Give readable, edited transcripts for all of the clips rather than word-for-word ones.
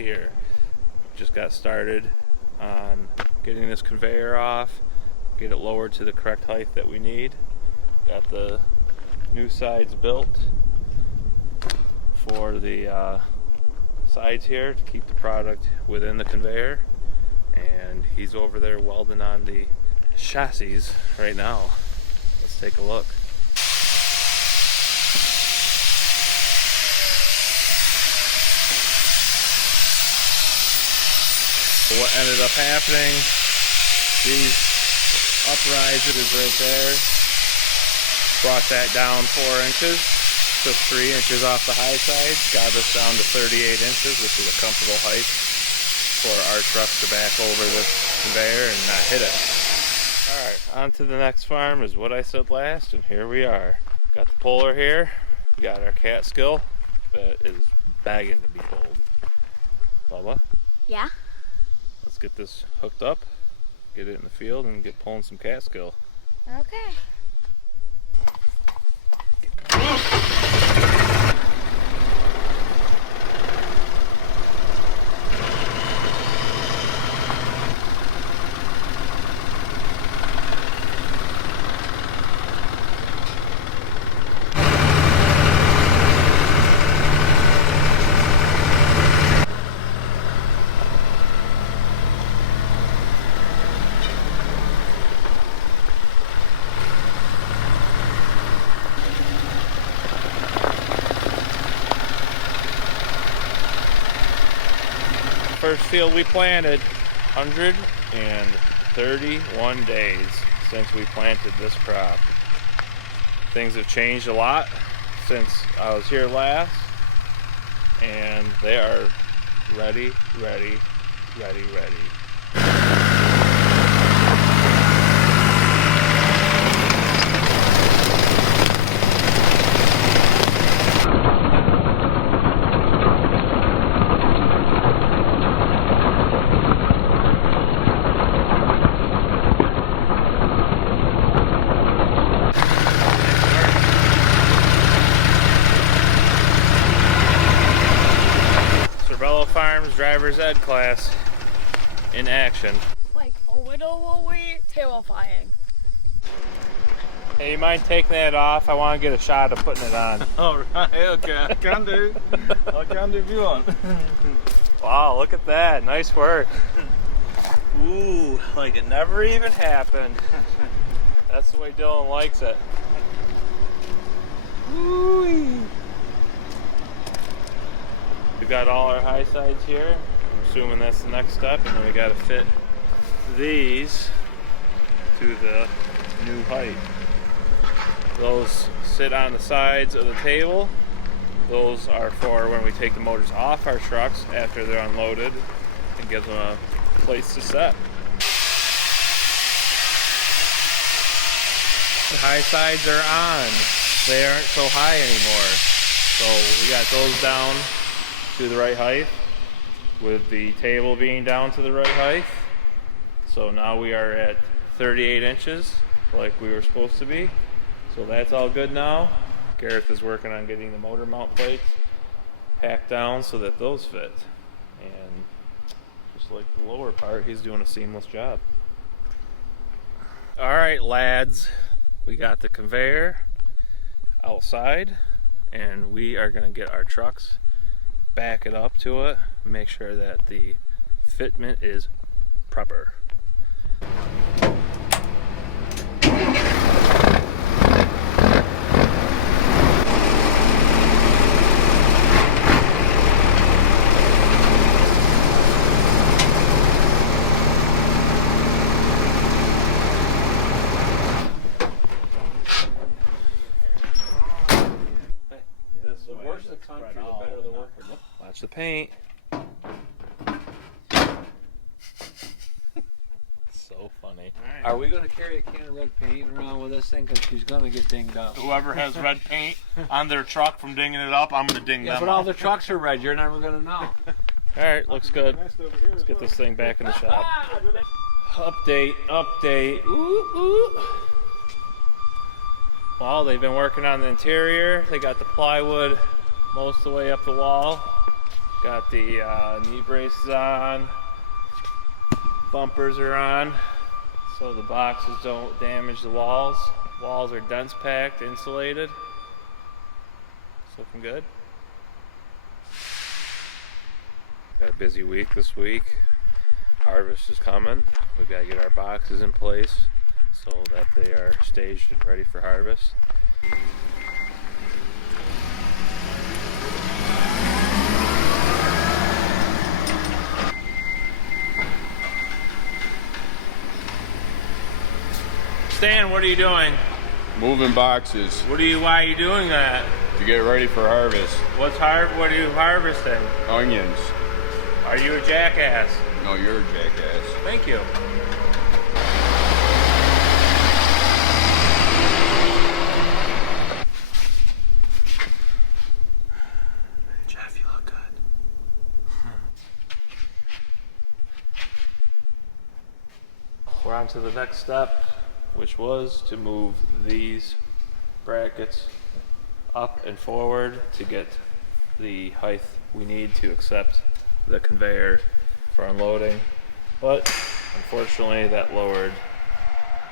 here. Just got started on getting this conveyor off, get it lowered to the correct height that we need. Got the new sides built for the sides here to keep the product within the conveyor, and he's over there welding on the chassis right now. Let's take a look. What ended up happening, these uprises right there, brought that down 4 inches, took 3 inches off the high side, got us down to 38 inches, which is a comfortable height for our trucks to back over this conveyor and not hit it. Alright, on to the next farm is what I said last, and here we are. Got the puller here, we got our cat skill that is begging to be pulled. Bubba? Yeah? Let's get this hooked up, get it in the field, and get pulling some catskill. Okay. First field we planted, 131 days since we planted this crop. Things have changed a lot since I was here last, and they are ready. Farms driver's ed class in action. Like a little terrifying. Hey, you mind taking that off? I want to get a shot of putting it on. Alright, okay, I can do. I can do if you want. Wow, look at that. Nice work. Ooh, like it never even happened. That's the way Dylan likes it. Ooh. We got all our high sides here. I'm assuming that's the next step, and then we got to fit these to the new height. Those sit on the sides of the table. Those are for when we take the motors off our trucks after they're unloaded and give them a place to set. The high sides are on. They aren't so high anymore. So we got those down to the right height, with the table being down to the right height. So now we are at 38 inches like we were supposed to be. So that's all good now. Gareth is working on getting the motor mount plates packed down so that those fit. And just like the lower part, he's doing a seamless job. Alright lads, we got the conveyor outside, and we are going to get our trucks, back it up to it, make sure that the fitment is proper. The worse the country, the better the worker. Watch the paint. So funny. Right. Are we going to carry a can of red paint around with this thing? Because she's going to get dinged up. Whoever has red paint on their truck from dinging it up, I'm going to ding Yeah, them but all up. the trucks are red. You're never going to know. Alright, looks good. Let's get this thing back in the shop. Update. Ooh. Well, they've been working on the interior. They got the plywood most of the way up the wall. Got the knee braces on. Bumpers are on, so the boxes don't damage the walls. Walls are dense packed, insulated. It's looking good. Got a busy week this week. Harvest is coming. We've got to get our boxes in place so that they are staged and ready for harvest. Stan, what are you doing? Moving boxes Why are you doing that? to get ready for harvest. What are you harvesting? Onions. Are you a jackass? No, you're a jackass. Thank you. Jeff, you look good. We're on to the next step, which was to move these brackets up and forward to get the height we need to accept the conveyor for unloading. But unfortunately that lowered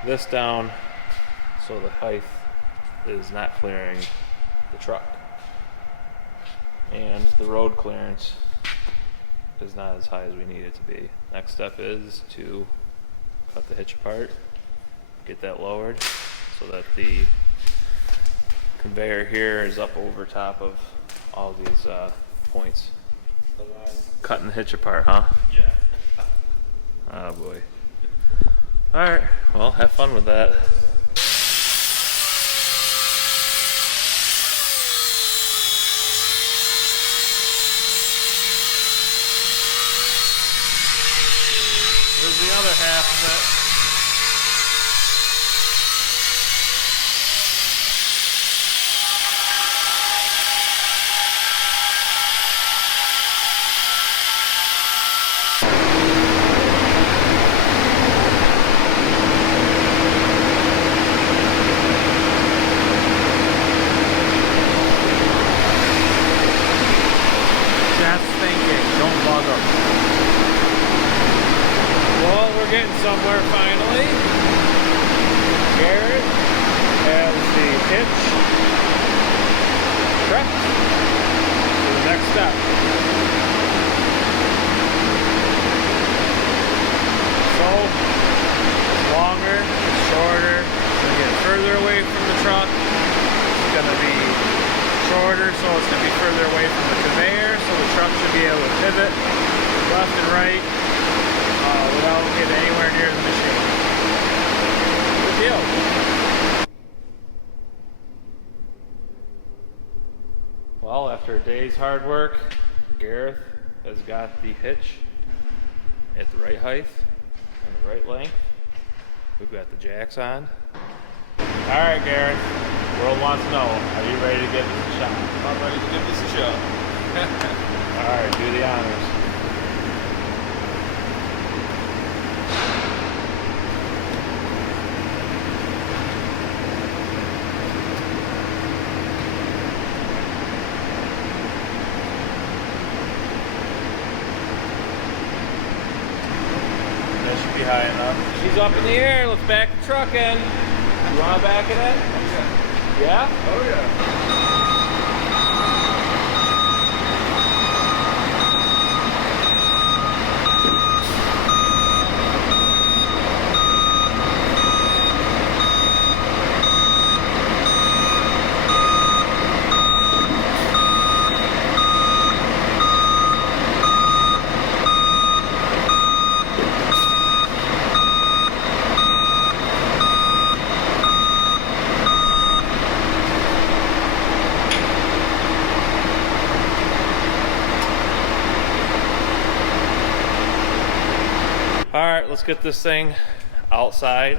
this down, so the height is not clearing the truck. And the road clearance is not as high as we need it to be. Next step is to cut the hitch apart, get that lowered so that the conveyor here is up over top of all these points. Cutting the hitch apart, huh? Yeah. Oh boy. Alright, well, have fun with that. Here's the other half of it. Well, we're getting somewhere finally. Garrett has the hitch prepped for the next step. So, it's longer, it's shorter, it's going to get further away from the truck. It's going to be shorter, so it's going to be further away from the conveyor, so the truck should be able to pivot left and right without getting anywhere near the machine. Good deal. Well, after a day's hard work, Gareth has got the hitch at the right height and the right length. We've got the jacks on. Alright, Gareth, world wants to know, are you ready to give this a shot? I'm ready to give this a shot. Alright, do the honors. That should be high enough. She's up in the air, let's back the truck in. You want to back it in? Oh, yeah. Yeah? Oh, yeah. Alright, let's get this thing outside.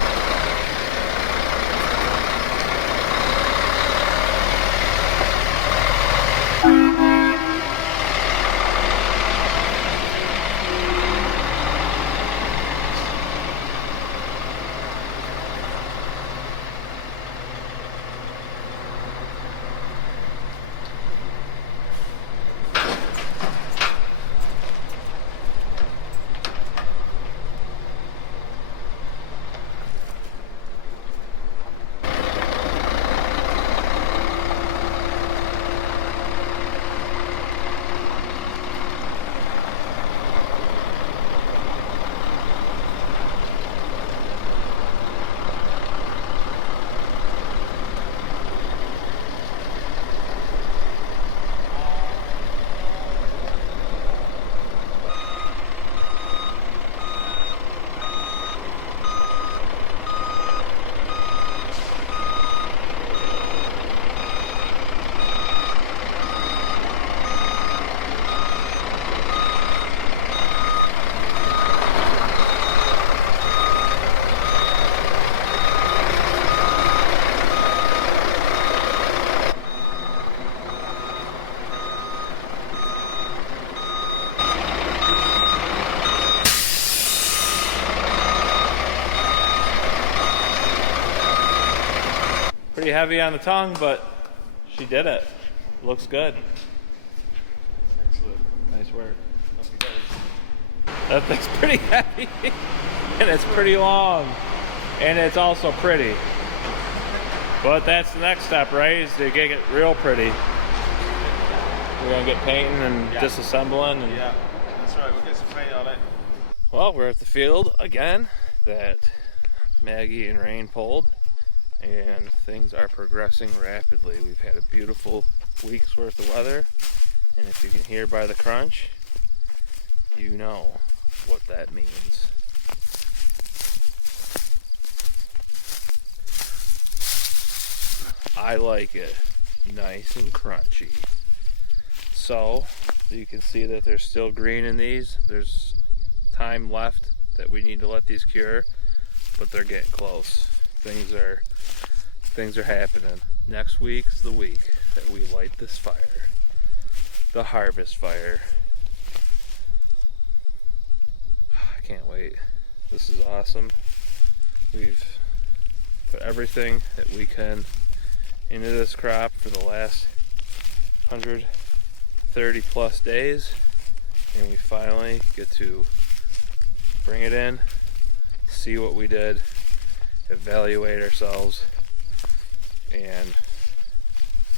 pretty heavy on the tongue, but she did it. Looks good. Excellent. Nice work. Happy days. That thing's pretty heavy, and it's pretty long, and it's also pretty. But that's the next step, right? Is to get it real pretty. We're gonna get painting and disassembling. And Yeah, that's right. We'll get some paint on it. well, we're at the field again that Maggie and Rain pulled, and things are progressing rapidly. We've had a beautiful week's worth of weather, and if you can hear by the crunch, you know what that means. I like it nice and crunchy. So you can see that there's still green in these. There's time left that we need to let these cure, but they're getting close. Things are happening. Next week's the week that we light this fire, the harvest fire. I can't wait. This is awesome. We've put everything that we can into this crop for the last 130 plus days, and we finally get to bring it in, see what we did, evaluate ourselves, and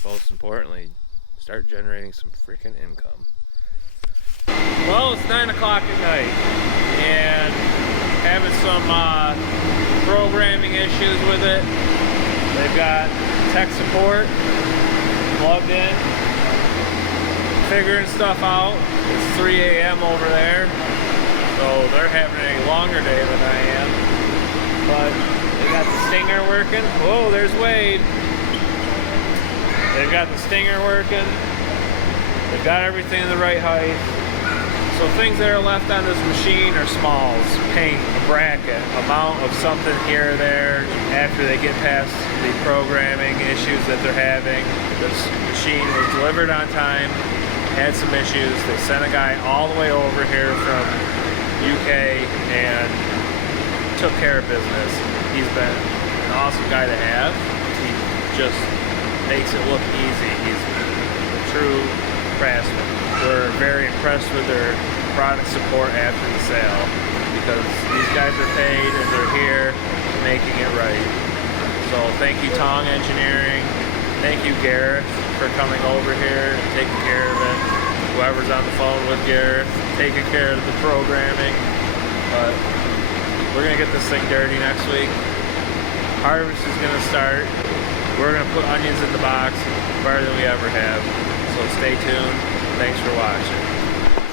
most importantly, start generating some freaking income. Well, it's 9 o'clock at night, and having some programming issues with it. They've got tech support plugged in, figuring stuff out. It's 3 a.m. over there, so they're having a longer day than I am. But they got the stinger working. Whoa, there's Wade. They've got the stinger working. They've got everything in the right height. So things that are left on this machine are smalls, paint, a bracket, amount of something here or there after they get past the programming issues that they're having. This machine was delivered on time, had some issues. They sent a guy all the way over here from UK and took care of business. He's been an awesome guy to have. He just makes it look easy. He's a true craftsman. We're very impressed with their product support after the sale because these guys are paid and they're here making it right. So thank you, Tong Engineering. Thank you, Gareth, for coming over here and taking care of it. Whoever's on the phone with Gareth, taking care of the programming. But we're gonna get this thing dirty next week. Harvest is gonna start. We're gonna put onions in the box better than we ever have. So stay tuned. Thanks for watching.